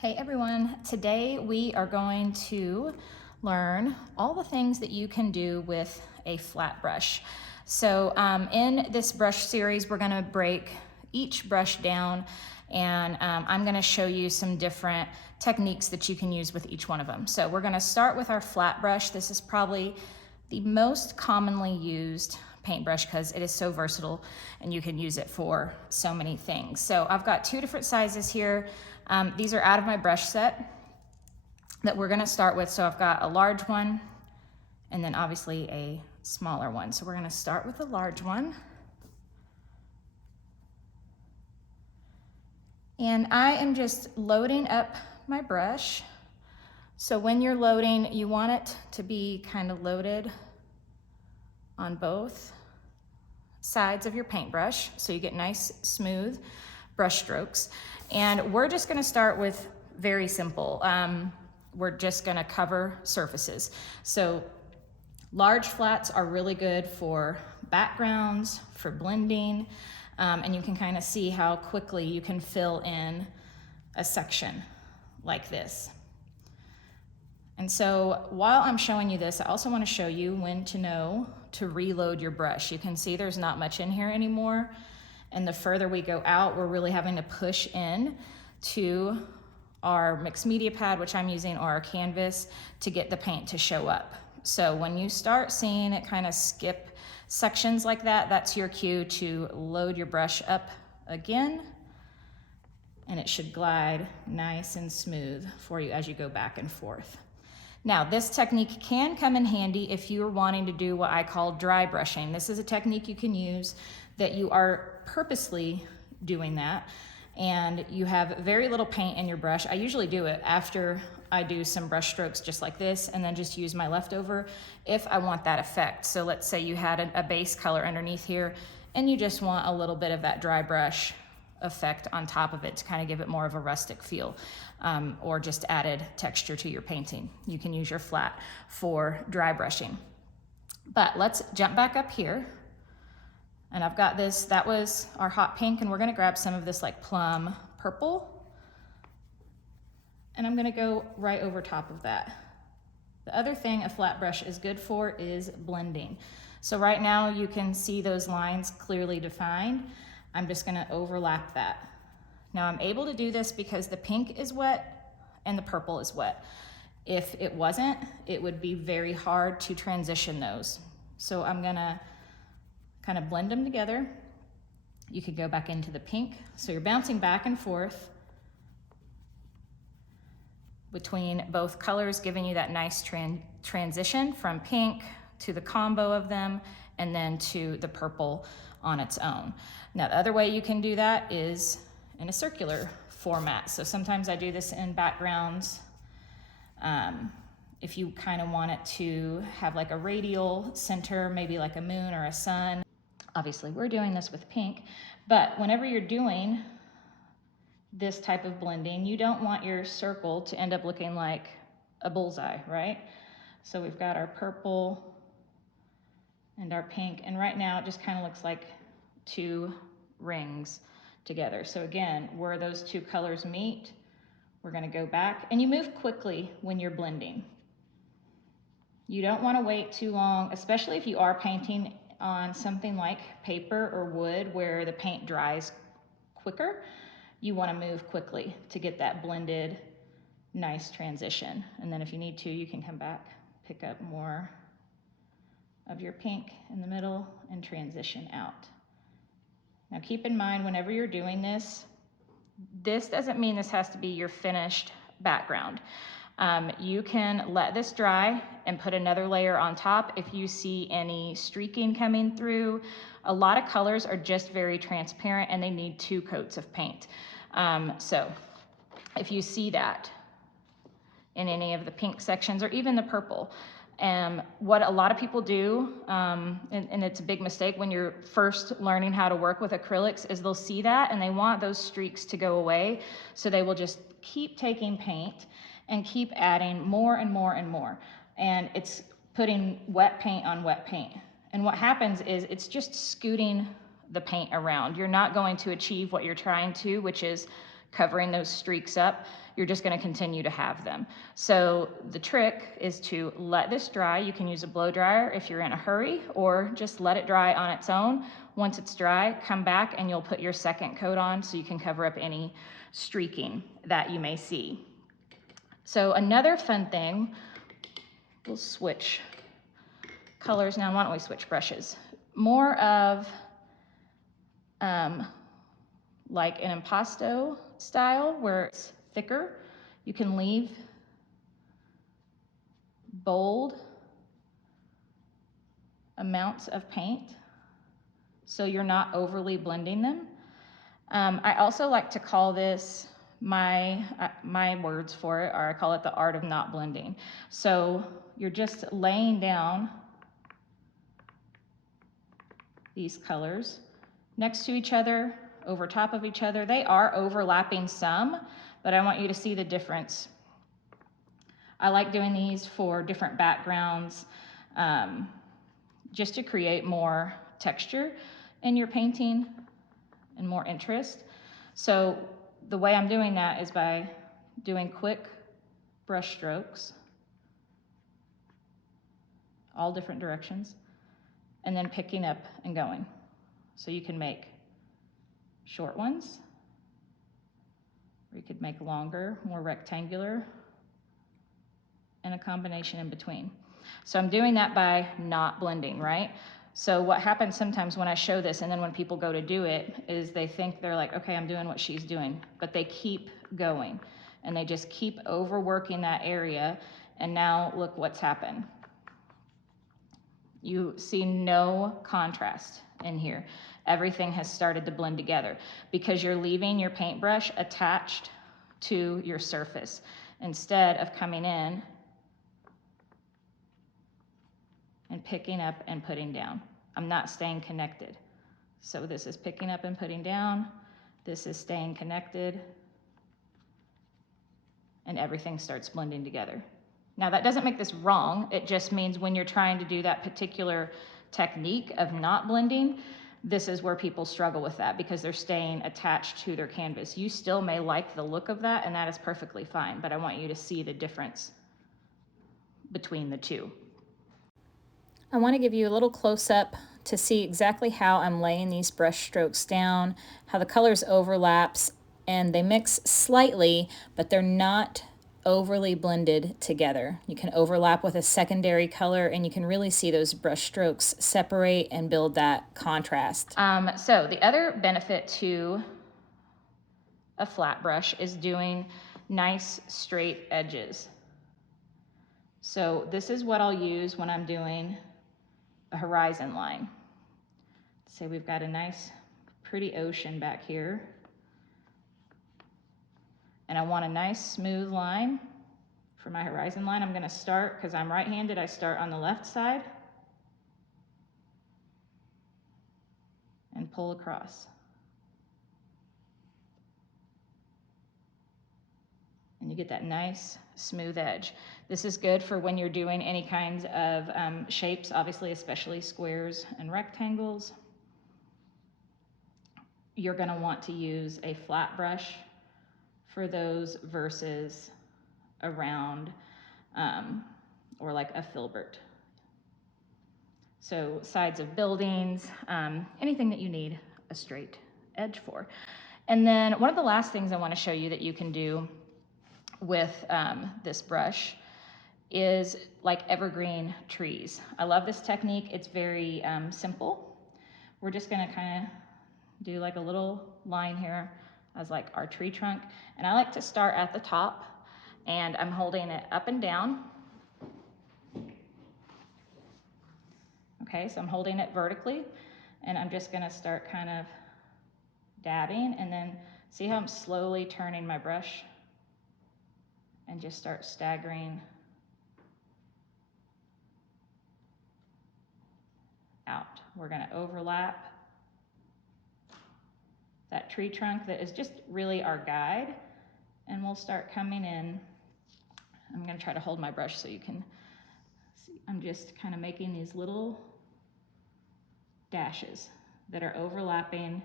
Hey everyone, today we are going to learn all the things that you can do with a flat brush. So in this brush series, we're going to break each brush down, and I'm going to show you some different techniques that you can use with each one of them. So we're going to start with our flat brush. This is probably the most commonly used paintbrush because it is so versatile and you can use it for so many things. So I've got two different sizes here. These are out of my brush set that we're going to start with. So I've got a large one and then obviously a smaller one. So we're going to start with the large one. And I am just loading up my brush. So when you're loading, you want it to be kind of loaded on both sides of your paintbrush so you get nice smooth brush strokes. And we're just going to start with very simple. We're just going to cover surfaces. So large flats are really good for backgrounds, for blending, and you can kind of see how quickly you can fill in a section like this. And so while I'm showing you this, I also want to show you when to know to reload your brush. You can see there's not much in here anymore. And the further we go out, we're really having to push in to our mixed media pad, which I'm using, or our canvas, to get the paint to show up. So when you start seeing it kind of skip sections like that, that's your cue to load your brush up again. And it should glide nice and smooth for you as you go back and forth. Now, this technique can come in handy if you are wanting to do what I call dry brushing. This is a technique you can use that you are purposely doing that, and you have very little paint in your brush. I usually do it after I do some brush strokes just like this, and then just use my leftover if I want that effect. So let's say you had a base color underneath here, and you just want a little bit of that dry brush effect on top of it to kind of give it more of a rustic feel, or just added texture to your painting. You can use your flat for dry brushing. But let's jump back up here. And I've got this, that was our hot pink, and we're gonna grab some of this like plum purple, and I'm gonna go right over top of that. The other thing a flat brush is good for is blending. So right now you can see those lines clearly defined. I'm just gonna overlap that. Now I'm able to do this because the pink is wet and the purple is wet. If it wasn't, it would be very hard to transition those. So I'm gonna kind of blend them together. You could go back into the pink. So you're bouncing back and forth between both colors, giving you that nice transition from pink to the combo of them, and then to the purple on its own. Now, the other way you can do that is in a circular format. So sometimes I do this in backgrounds. If you kind of want it to have like a radial center, maybe like a moon or a sun. Obviously, we're doing this with pink, but whenever you're doing this type of blending, you don't want your circle to end up looking like a bullseye, right? So we've got our purple and our pink, and right now it just kind of looks like two rings together. So again, where those two colors meet, we're going to go back, and you move quickly when you're blending. You don't want to wait too long, especially if you are painting on something like paper or wood where the paint dries quicker. You want to move quickly to get that blended nice transition. And then if you need to, you can come back, pick up more of your pink in the middle and transition out. Now keep in mind, whenever you're doing this, this doesn't mean this has to be your finished background. You can let this dry and put another layer on top if you see any streaking coming through. A lot of colors are just very transparent and they need 2 coats of paint. So if you see that in any of the pink sections or even the purple, what a lot of people do, and it's a big mistake when you're first learning how to work with acrylics, is they'll see that and they want those streaks to go away. So they will just keep taking paint and keep adding more and more and more. And it's putting wet paint on wet paint. And what happens is it's just scooting the paint around. You're not going to achieve what you're trying to, which is covering those streaks up, you're just gonna continue to have them. So the trick is to let this dry. You can use a blow dryer if you're in a hurry, or just let it dry on its own. Once it's dry, come back and you'll put your second coat on so you can cover up any streaking that you may see. So another fun thing, we'll switch colors now. Why don't we switch brushes? More of like an impasto style where it's thicker. You can leave bold amounts of paint so you're not overly blending them. I also like to call this, my words for it are, I call it the art of not blending. So you're just laying down these colors next to each other, over top of each other. They are overlapping some, but I want you to see the difference. I like doing these for different backgrounds, just to create more texture in your painting and more interest. So the way I'm doing that is by doing quick brush strokes, all different directions, and then picking up and going. So you can make short ones, or you could make longer, more rectangular, and a combination in between. So I'm doing that by not blending, right? So what happens sometimes when I show this and then when people go to do it is they think they're like, okay, I'm doing what she's doing, but they keep going and they just keep overworking that area. And now look what's happened. You see no contrast in here. Everything has started to blend together because you're leaving your paintbrush attached to your surface instead of coming in and picking up and putting down. I'm not staying connected. So this is picking up and putting down. This is staying connected. And everything starts blending together. Now that doesn't make this wrong. It just means when you're trying to do that particular technique of not blending, this is where people struggle with that because they're staying attached to their canvas. You still may like the look of that and that is perfectly fine, but I want you to see the difference between the two. I want to give you a little close-up to see exactly how I'm laying these brush strokes down, how the colors overlaps, and they mix slightly, but they're not overly blended together. You can overlap with a secondary color and you can really see those brush strokes separate and build that contrast. So the other benefit to a flat brush is doing nice straight edges. So this is what I'll use when I'm doing a horizon line. Say we've got a nice pretty ocean back here and I want a nice smooth line for my horizon line. I'm going to start, because I'm right-handed, I start on the left side and pull across. And you get that nice smooth edge. This is good for when you're doing any kinds of shapes, obviously, especially squares and rectangles. You're going to want to use a flat brush for those versus a round or like a filbert. So sides of buildings, anything that you need a straight edge for. And then one of the last things I want to show you that you can do with this brush is like evergreen trees. I love this technique. It's very simple. We're just going to kind of do like a little line here as like our tree trunk. And I like to start at the top and I'm holding it up and down. Okay, so I'm holding it vertically and I'm just going to start kind of dabbing and then see how I'm slowly turning my brush and just start staggering out. We're going to overlap that tree trunk that is just really our guide, and we'll start coming in. I'm going to try to hold my brush so you can see. I'm just kind of making these little dashes that are overlapping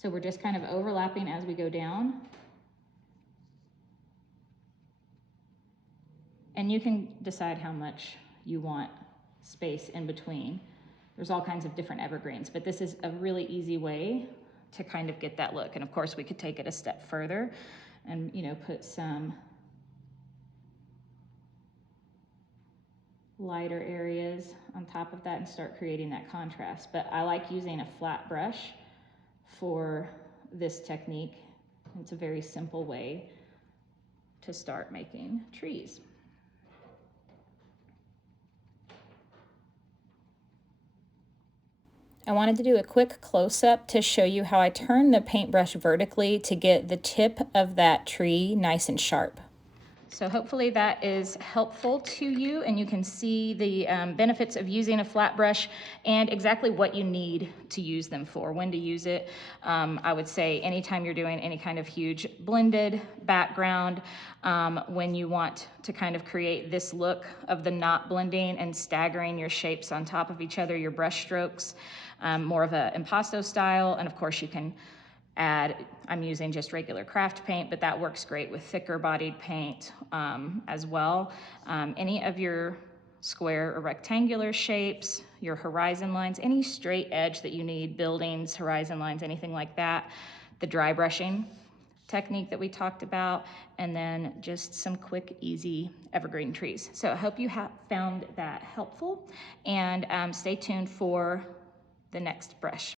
So we're just kind of overlapping as we go down. And you can decide how much you want space in between. There's all kinds of different evergreens, but this is a really easy way to kind of get that look. And of course we could take it a step further and, you know, put some lighter areas on top of that and start creating that contrast. But I like using a flat brush for this technique. It's a very simple way to start making trees. I wanted to do a quick close-up to show you how I turn the paintbrush vertically to get the tip of that tree nice and sharp. So hopefully that is helpful to you and you can see the benefits of using a flat brush and exactly what you need to use them for, when to use it. I would say anytime you're doing any kind of huge blended background, when you want to kind of create this look of the not blending and staggering your shapes on top of each other, your brush strokes, more of a impasto style, and of course you can add, I'm using just regular craft paint, but that works great with thicker bodied paint as well. Any of your square or rectangular shapes, your horizon lines, any straight edge that you need, buildings, horizon lines, anything like that, the dry brushing technique that we talked about, and then just some quick, easy evergreen trees. So I hope you have found that helpful, and stay tuned for the next brush.